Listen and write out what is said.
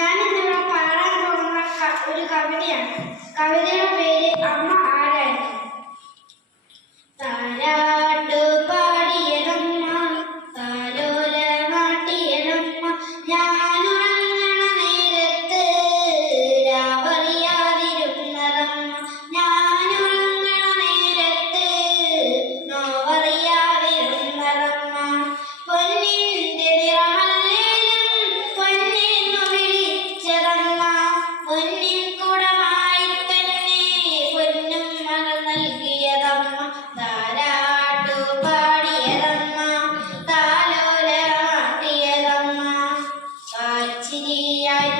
ഞാനിന്നിവിടെ പാടാൻ പോകുന്ന ഒരു കവിതയാണ്. കവിതയുടെ പേര് അമ്മ ആരായിരിക്കും. താരാട്ടു പാടിയതമ്മ, താലോലമാട്ടിയതമ്മ, ഞാനുറങ്ങണ നേരത്ത് രാവറിയാതിരുന്നതമ്മ, ഞാനുറങ്ങണ നേരത്ത് നോവറിയാതിരുന്നതമ്മ. പൊന്നിന്റെ നിറമല്ലേലും പൊന്നെന്നു വിളിച്ചതമ്മ, പൊന്നിൻ കുടമായി തന്നെ പൊന്നും മകൾ നൽകിയതമ്മ. താരാട്ടു പാടിയതമ്മ, താലോലമാട്ടിയതമ്മ, കാച്ചിരിയായി